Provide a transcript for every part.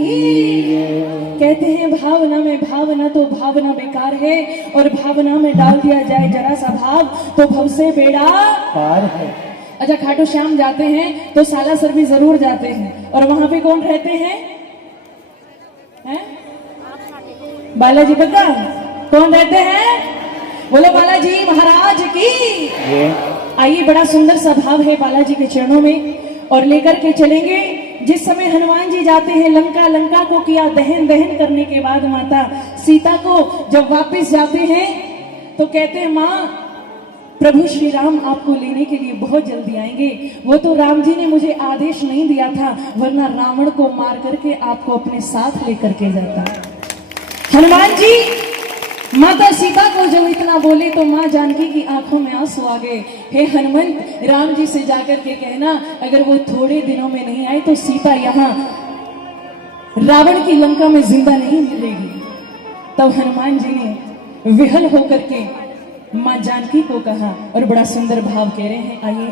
की। कहते हैं भावना में भावना तो भावना बेकार है, और भावना में डाल दिया जाए जरा सा भाव तो भव से बेड़ा पार है। अच्छा, खाटू श्याम जाते हैं तो सालासर भी जरूर जाते हैं, और वहां पे कौन रहते हैं? बालाजी बग्गा कौन रहते हैं? बोलो बालाजी महाराज की। आइए, बड़ा सुंदर सा भाव है बालाजी के चरणों में, और लेकर के चलेंगे। जिस समय हनुमान जी जाते हैं लंका, लंका को किया दहन, दहन करने के बाद माता सीता को जब वापस जाते हैं तो कहते हैं माँ, प्रभु श्री राम आपको लेने के लिए बहुत जल्दी आएंगे। वो तो राम जी ने मुझे आदेश नहीं दिया था, वरना रावण को मार करके आपको अपने साथ लेकर के जाता। हनुमान जी माता सीता को जब इतना बोले तो माँ जानकी की आंखों में आंसू आ गए। हे हनुमंत, राम जी से जाकर के कहना अगर वो थोड़े दिनों में नहीं आए तो सीता यहाँ रावण की लंका में जिंदा नहीं मिलेगी। तब हनुमान जी ने विहल होकर के माँ जानकी को कहा, और बड़ा सुंदर भाव कह रहे हैं। आइए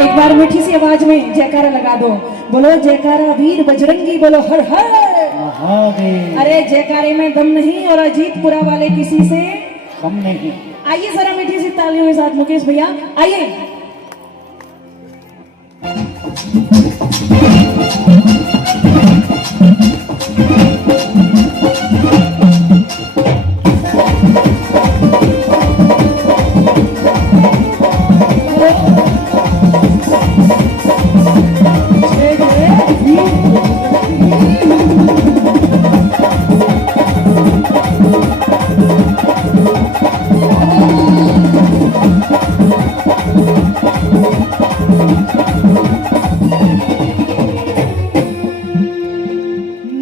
एक बार मीठी सी आवाज में जयकारा लगा दो। बोलो जयकारा वीर बजरंगी, बोलो हर हर महादेव। अरे जयकारे में दम नहीं, और अजीतपुरा वाले किसी से कम नहीं। आइए जरा मीठी सी तालियों के साथ मुकेश भैया आइए।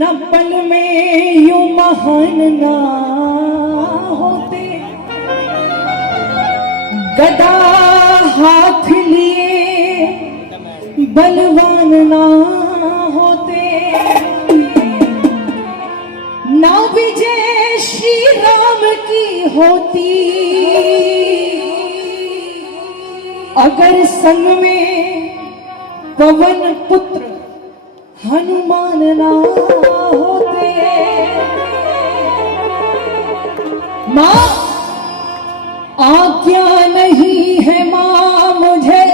नपल में यूं महान ना होते, गदा हाथ लिए बलवान ना होते, ना विजय श्री राम की होती, अगर संग में पवन पुत्र हनुमान ना होते। मां आज्ञा नहीं है मां मुझे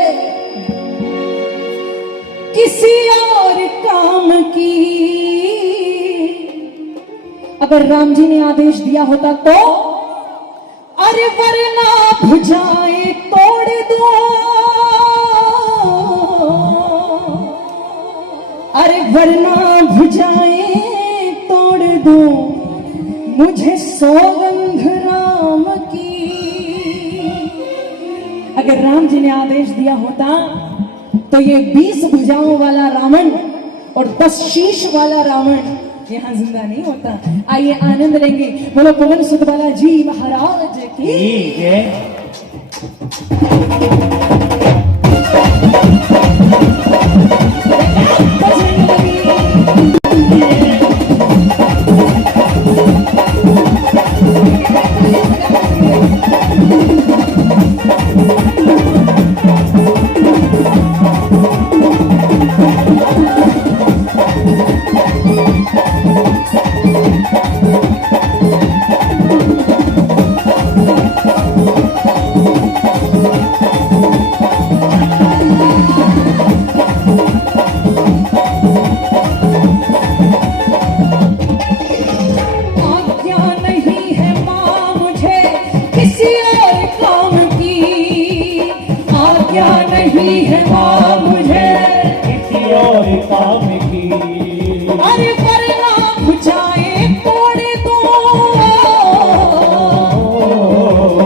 किसी और काम की, अगर राम जी ने आदेश दिया होता तो अरे वरना भुजाएं तोड़ दो, अरे वरना भुजाएं तोड़ दो, मुझे सौगंध राम की। अगर राम जी ने आदेश दिया होता तो ये 20 भुजाओं वाला रावण और 10 शीश वाला रावण यहाँ जिंदा नहीं होता। आइए आनंद लेंगे। बोलो पवन सुत बालाजी महाराज की। अरे वरना भुजाएं तोड़ दो,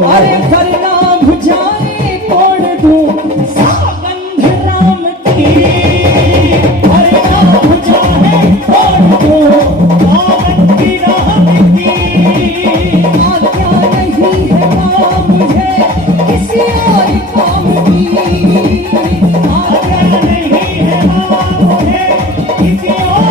अरे वरना भुजाएं तोड़ दो, सौगंध राम की। वरना भुजाएं तोड़ दो, सौगंध राम की। आज्ञा नहीं है मां मुझे किसी और काम की, आज्ञा नहीं है मां मुझे किसी और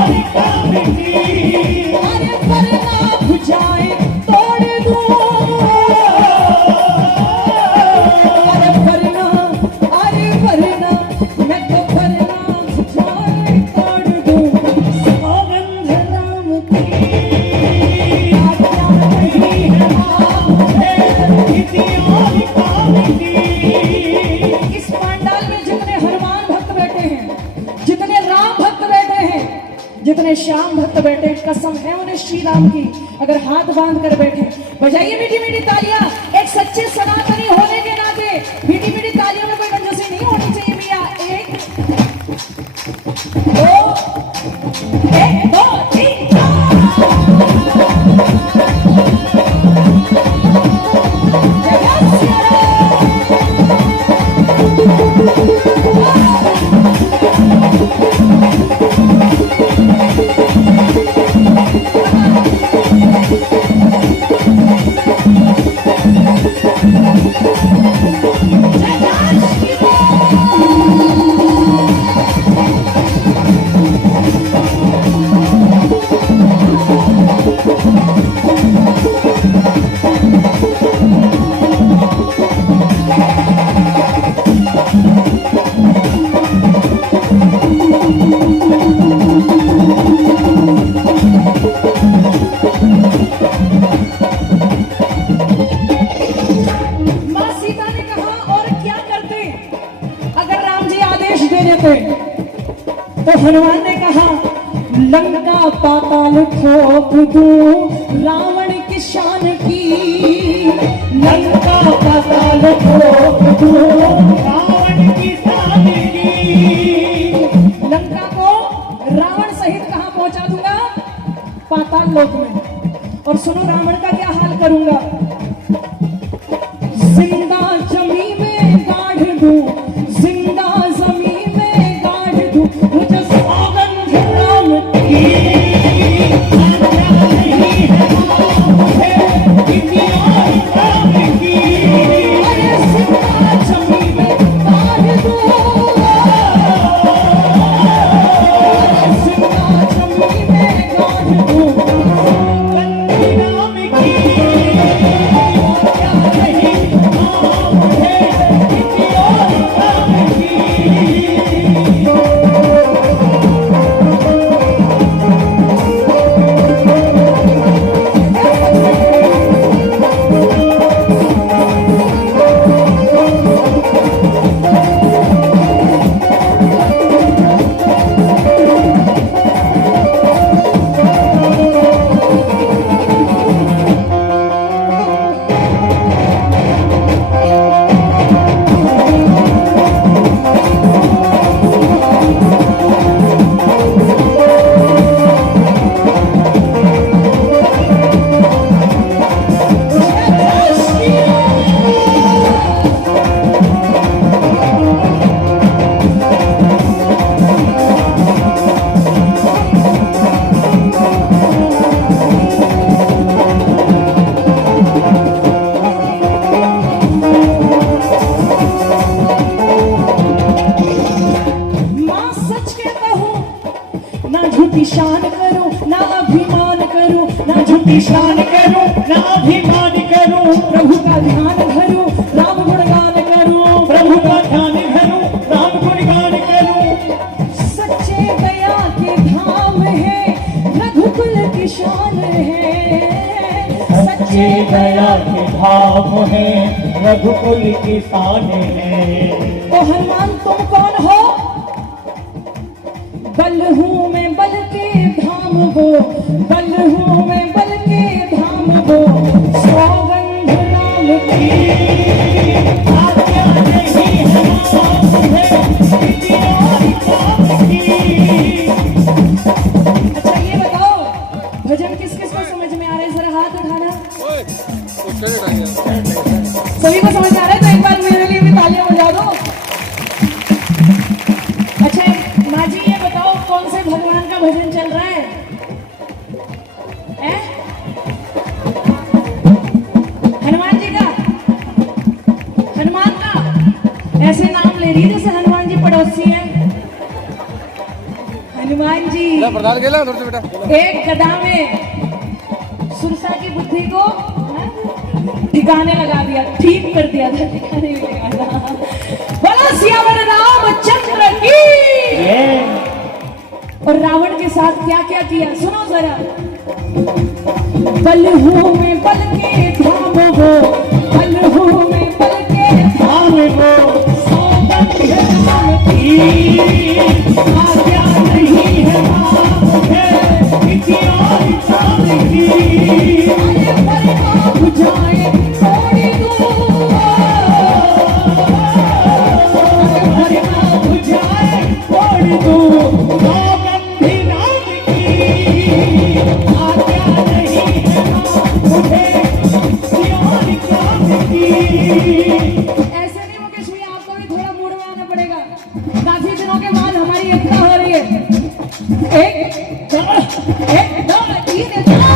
जितने श्याम भक्त बैठे, कसम है उन्हें श्री राम की, अगर हाथ बांध कर बैठे, बजाइए मीठी मीठी तालियां। एक सच्चे सनातनी होने के नाते मीठी मीठी तालियों में कोई कंजूसी नहीं होनी चाहिए भैया। एक दो तीन तो हनुमान ने कहा लंका पाताल ठोक दूं रावण की शान की, लंका पाताल ठोक दूं रावण की शान की। लंका को रावण सहित कहां पहुंचा दूंगा? पाताल लोक में। और सुनो रावण का क्या हाल करूंगा, जिंदा जमी में गाड़ दूं, जिंदा जमी में गाड़ दूं, मुझे सौगंध राम की, आज्ञा नहीं है मुझे किसी और राम की। अरे जिंदा जमी में गाड़ दूं, अरे जिंदा जमी में गाड़ दूं, बंदी राम की, आज्ञा नहीं मुझे किसी और राम की। शान करूं ना अभिमान करूं, ना झूठी शान करूं ना अभिमान करूं, प्रभु का ध्यान धरूं राम गुणगान करूं, प्रभु का ध्यान धरूं राम गुणगान करूं। सच्चे दया के धाम है रघुकुल की शान है, सच्चे दया के धाम है रघुकुल की शान है। तो हनुमान तुम कौन हो? बल हूँ मैं बल के धाम वो, बल हूँ मैं बल के धाम वो, सौगंध राम की, आज्ञा नहीं है मुझे किसी और राम की। अच्छा ये बताओ भजन किस किस को समझ में आ रहा है? जरा हाथ उठाना। सभी को समझ में आ रहा है? तो एक बार मेरे लिए भी तालियां बजा दो। अच्छा माँ जी ये बताओ कौन से भगवान का भजन चल रहा है? हनुमान जी का, हनुमान का ऐसे नाम ले रही जैसे हनुमान जी पड़ोसी है। हनुमान जी एक गदा में सुरसा की बुद्धि को ठिकाने लगा दिया, ठीक कर दिया था, ठिकाने लगा। बोला सियावर रामचंद्र की। और रावण के साथ क्या क्या किया सुनो जरा। बल हूँ मैं बल के धाम वो, बल हूँ मैं बल के धाम वो, सौगंध राम की, आज्ञा नहीं है मुझे एक दो, एक दो, तीन, चार।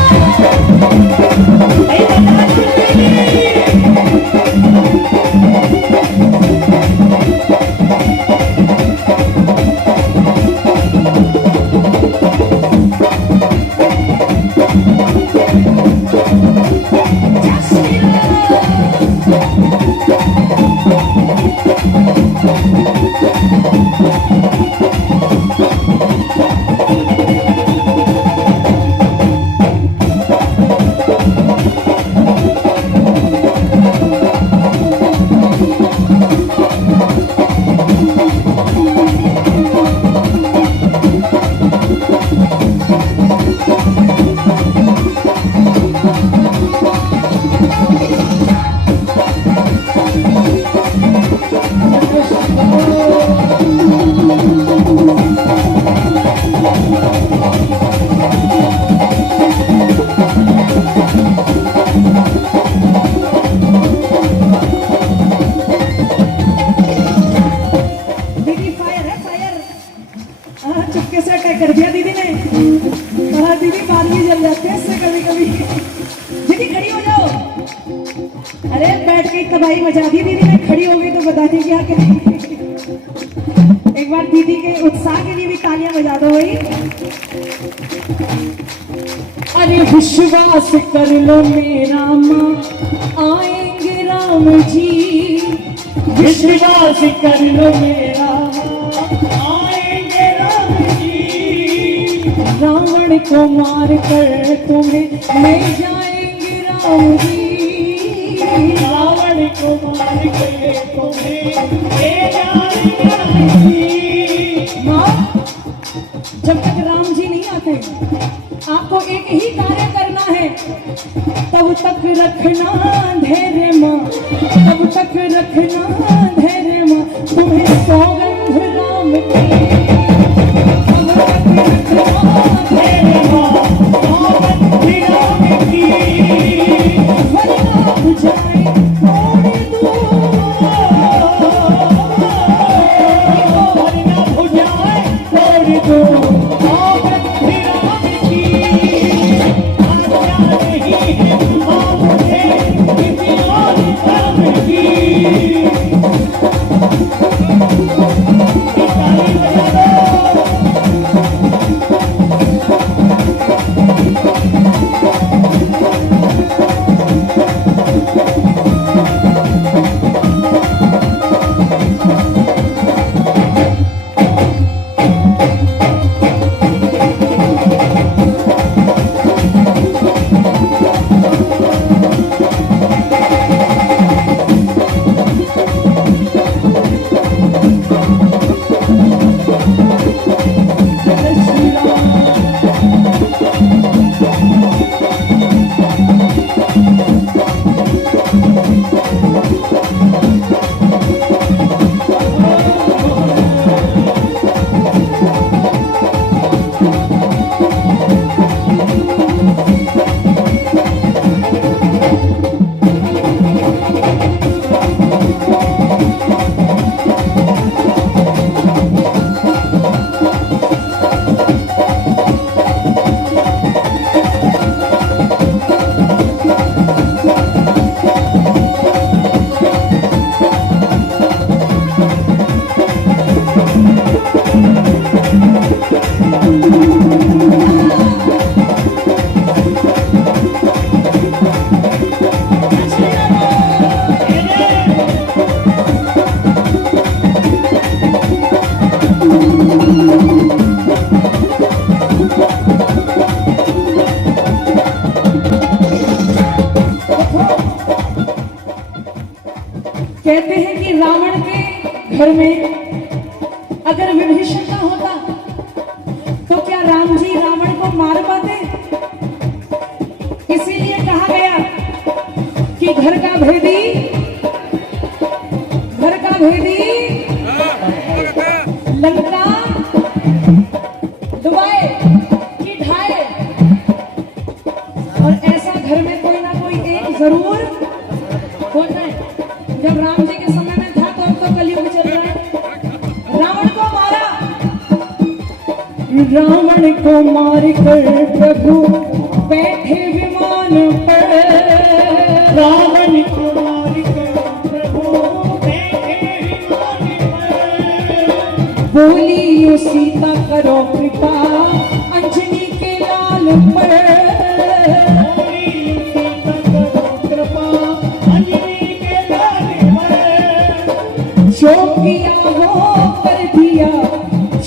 दीदी फायर है फायर। चुपके से अटैक कर दिया दीदी ने। हाँ दीदी बाद में जल जाते हैं इससे कभी कभी। दीदी खड़ी हो जाओ। अरे बैठ के तबाही मचा दी दीदी ने, खड़ी हो गई तो बता दी क्या करेंगे। एक बार दीदी के उत्साह के लिए भी तालियां बजा दो भाई। अरे विश्वास कर लो मेरा माँ आएंगे राम जी। विश्वास कर लो मेरा आएंगे राम जी। रावण को मार कर तुम्हें ले जाएंगे राम जी। रावण को मार के तुम्हें ले जाएंगे राम जी। माँ जब तक राम जी नहीं आते आपको एक ही कार्य करना है, तब तक रखना धैर्य माँ, तब तक रखना धैर्य माँ। तुम्हें सौगंध राम की, तब तक रखना धैर्य माँ, सौगंध राम की। वरना हो जाए थोड़ी दूर, वरना हो जाए थोड़ी दूर। सौगंध राम की। आज्ञा नहीं है माँ मुझे किसी और काम की। ताली बजा दो। कहते हैं कि रावण के घर में अगर विभीषण का होता तो क्या राम जी रावण को मार पाते? इसीलिए कहा गया कि घर का भेदी लंका डुबाए कि ढाए, और ऐसा घर में कोई ना कोई एक जरूर होता है। जब राम जी के समय में था तो अब तो कलयुग चल रहा है। रावण को मारा, रावण को मार कर प्रभु बैठे विमान पर। रावण को मार कर प्रभु बैठे विमान पर। बोली सीता करो कृपा अंजनी के लाल पर। बोली सीता करो कृपा अंजनी के लाल पर। जो किया वो कर दिया,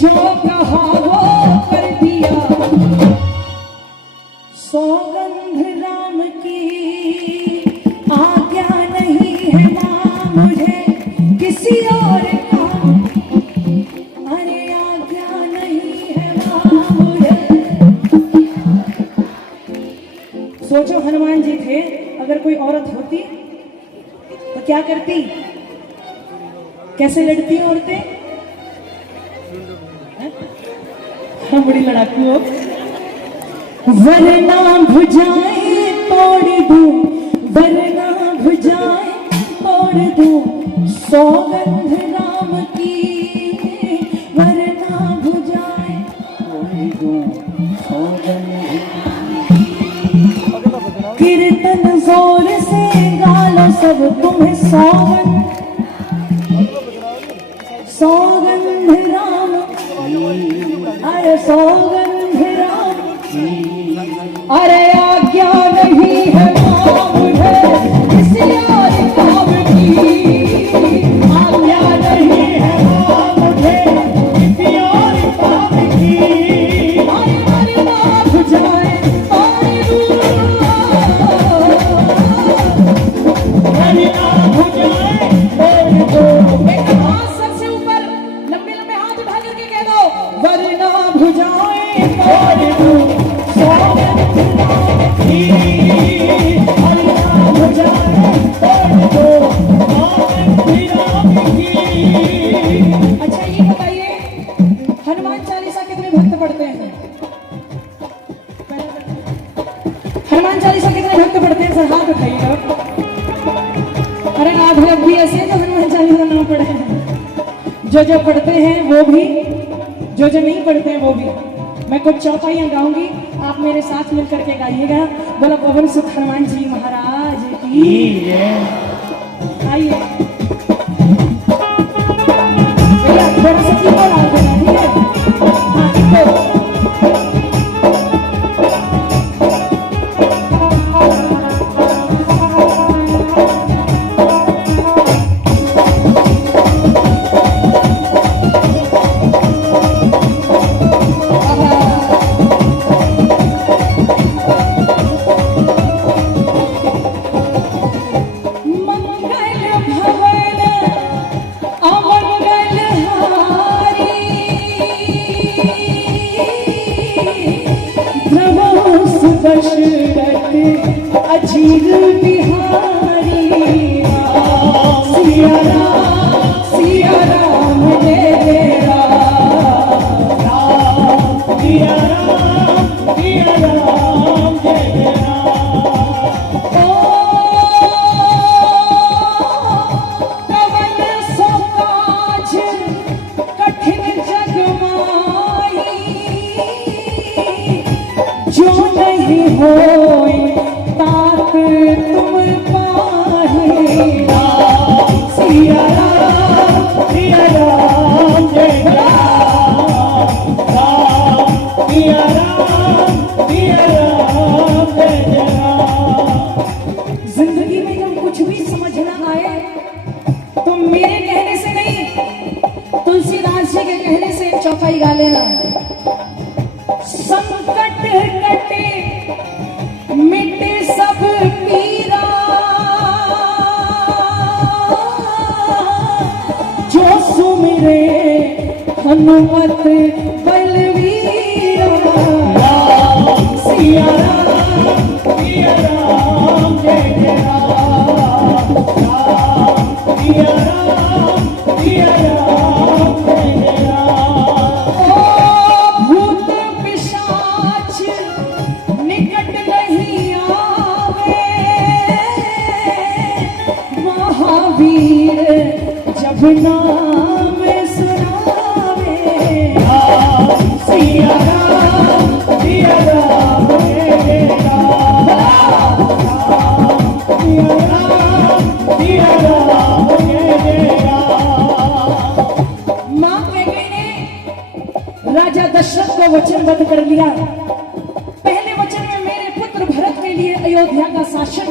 जो कहा वो कर दिया। सौगंध राम की आज्ञा नहीं है मां मुझे किसी और का। अरे आज्ञा नहीं है मां मुझे। सोचो हनुमान जी थे, अगर कोई औरत होती तो क्या करती? कैसे लड़ती हैं औरतें? हम बड़ी लड़ाकू हो। वरना भुजाएं तोड़ दूं, वरना भुजाएं तोड़ दूं सौगंध राम की। वरना भुजाएं तोड़ दूं सौगंध। कीर्तन जोर से गालो सब तुम्हें सौगंध, सौगंध राम अरे सौगंध राम। अरे आज्ञा नहीं है मां मुझे किसी और काम की। आज्ञा नहीं है मां मुझे किसी और काम की। अरे वरना भुजाएं तोड़ दूं, वरना भुजाएं तोड़ दो। एक हाथ सर से ऊपर लंबे लंबे हाथ उठा करके कह दो वरना भुजाएं तोड़ दूं सौगंध राम की। वरना भुजाएं तोड़ दो सौगंध राम की। अच्छा ये बताइए हनुमान चालीसा कितने भक्त पढ़ते हैं? हनुमान चालीसा कितने भक्त पढ़ते हैं? सर हाथ उठाइएगा। अरे राघव भी ऐसे जो हनुमान चालीसा ना पढ़े हैं। जो पढ़ते हैं वो भी, जो नहीं पढ़ते हैं वो भी। मैं कुछ चौपाइयां गाऊंगी, आप मेरे साथ मिलकर के गाइएगा। बोला पवन सुत हनुमान जी महाराज की। आइए भैया थोड़ा सा कीबोर्ड डाल देना, ठीक है? हाँ कीबोर्ड। अजीब बिहारी राम सिया राम जय जय राम सिया राम जय जय राम। ओ कवन सो काज कठिन जग माई जो नहीं होए तात तुम पाहे। राम सिया राम जय जय राम। राम सिया राम जय जय राम। जिंदगी में जब कुछ भी समझ ना आए तो मेरे कहने से नहीं, तुलसीदास जी के कहने से एक चौपाई गा लेना। संकट कटे मिटे सब पीरा जो सुमिरे हनुमत बलवीरा। राम सिया राम जय जय राम। राम सिया राम जय जय राम। ओ भूत पिशाच निकट नहीं आवे महावीर जब नाम सुनावे। राम सिया राम भैया, पहले वचन में मेरे पुत्र भरत के लिए अयोध्या का शासन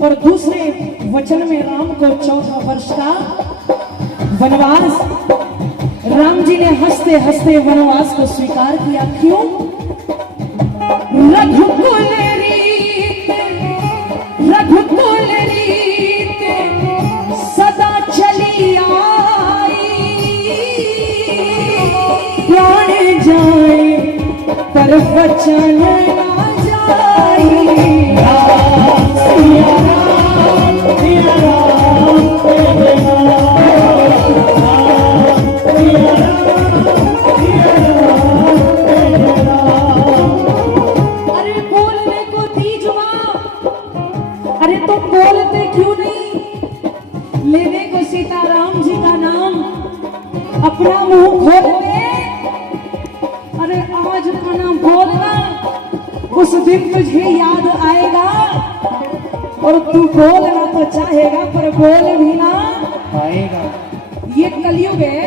और दूसरे वचन में राम को 14 वर्ष का वनवास। राम जी ने हंसते हंसते वनवास को स्वीकार किया। क्यों? रघुकुल रीत, रघुकुल रीत सदा चली आई, प्राण जाए पर वचन ना जाई। सिया राम, सिया राम, तेरे नाम। सिया राम, सिया राम, तेरे नाम। अरे बोलने को दी जुबां, अरे तुम बोलते क्यों नहीं? लेने को सीताराम जी का नाम, अपना मुंह खोलते। अरे आज का नाम बोलना, उस दिन तुझे याद आएगा और तू बोलना तो चाहेगा पर बोल भी ना आएगा। ये कलयुग है।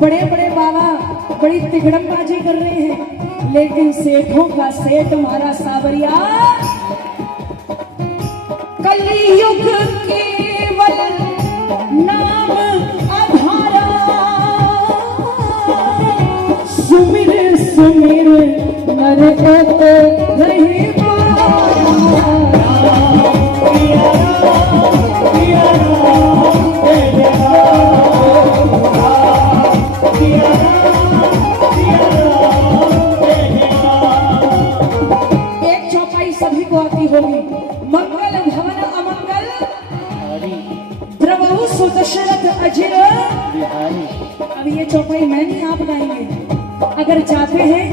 बड़े बड़े बाबा बड़ी तिगड़मबाजी कर रहे हैं, लेकिन सेठों का सेठ हमारा सावरिया कलयुग केवल नाम आधारा। सुमिर सुमिर नर होते रही सिया राम, सिया राम, तेरे नाम। सिया राम, सिया राम, तेरे नाम। एक चौपाई सभी को आती होगी। मंगल भवन अमंगल द्रवहु सुदशरथ अजिर। बिहारी। अब ये चौपाई मैं नहीं, आप गाएंगे। अगर चाहते हैं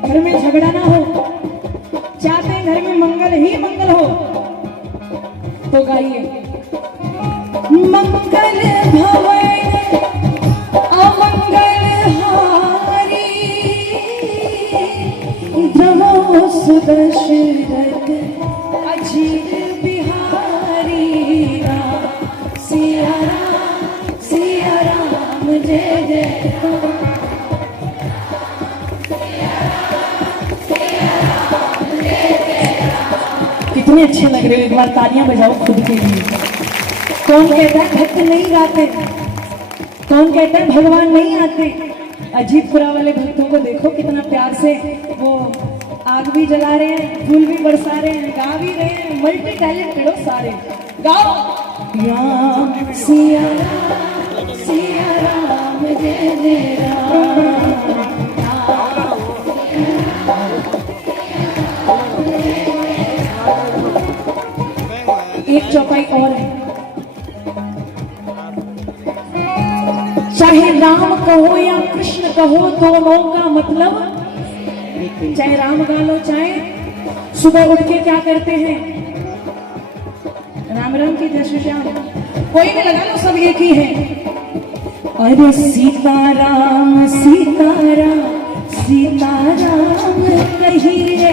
घर में झगड़ा ना हो, चाहते हैं घर में मंगल ही मंगल हो, तो गाइए। मंगल भवन अमंगल हारी, द्रवहु सुदशरथ अजिर बिहारी। सिया राम जय जय राम। कितने अच्छे लग रहे हो, एक बार तालियां बजाओ खुद के लिए। कौन कहता है भक्त नहीं गाते? कौन कहता है भगवान नहीं आते? अजीतपुरा वाले भक्तों को देखो कितना प्यार से वो आग भी जला रहे हैं, फूल भी बरसा रहे हैं, गा भी रहे हैं। मल्टी टैलेंटेड हो सारे। गाओ राम सिया राम जय जय राम। एक चौपाई और है। चाहे राम कहो या कृष्ण कहो, दोनों का मतलब, चाहे राम गा लो चाहे सुबह उठ के क्या करते हैं, राम राम की जय श्री श्याम, कोई भी लगा लो, सब एक ही है। अरे सीताराम सीताराम सीताराम कहिए,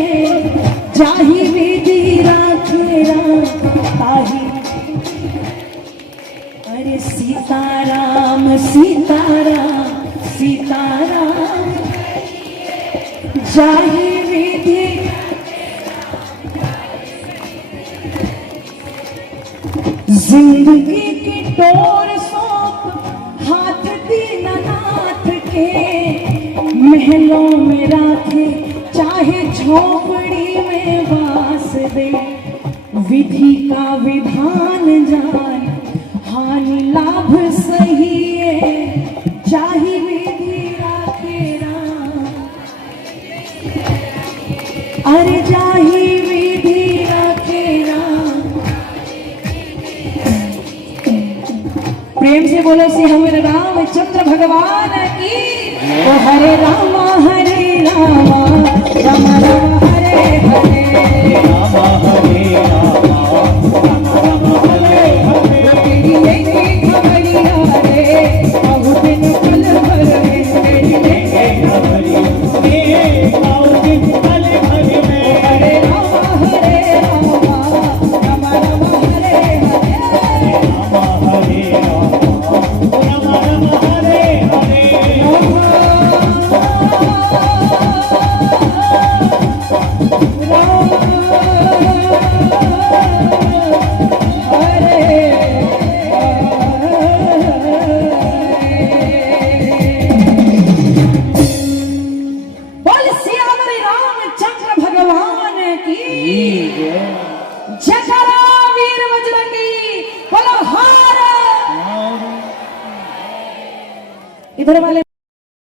जाहि विधि राखे राम ताहि। अरे सीताराम सीताराम सीताराम जाहि विधि। जिंदगी की डोर सौंप हाथ दीनानाथ के, महलों में राखे चाहे झोपड़ी में वास दे। विधि का विधान जान हानि लाभ सही है, चाहे विधि राखे राम। अरे जाहि विधि राखे राम। प्रेम से बोलो श्री हमारे रामचंद्र भगवान की। ओ हरे रामा राम राम हरे हरे, राम हरे राम, राम राम हरे हरे। तेरी लेंगे खबरिया रे, बहुत दिन पल भर में तेरी लेंगे खबरिया रे, बहुत दिन पल भर में। हरे राम राम राम हरे हरे, राम हरे राम, राम राम हरे हरे। इधर वाले